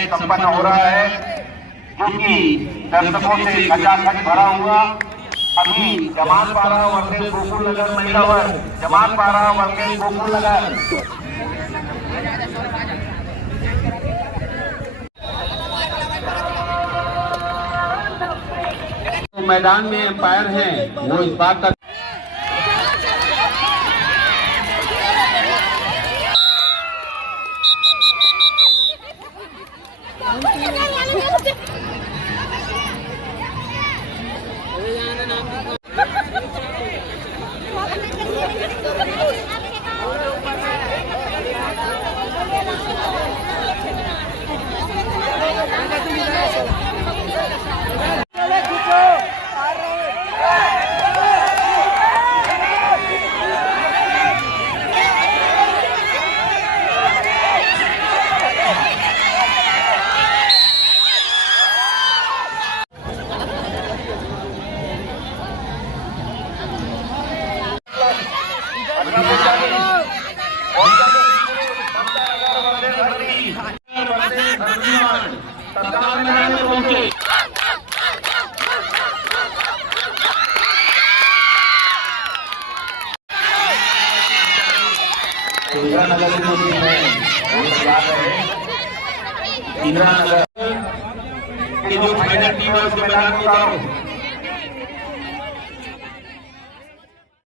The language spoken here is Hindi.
मैच संपन्न हो रहा है, जो कि दर्शकों से खचाखच भरा हुआ। अभी जमात पारा वर्सेस गोकुल नगर महिला वर्ग, जमात पारा वर्सेस गोकुल नगर। तो मैदान में अंपायर हैं, वो इस बात का इंदिरा नगर की टीम है, इंदिरा नगर की जो फाइनल टीम है उसके मैदान में उतारो।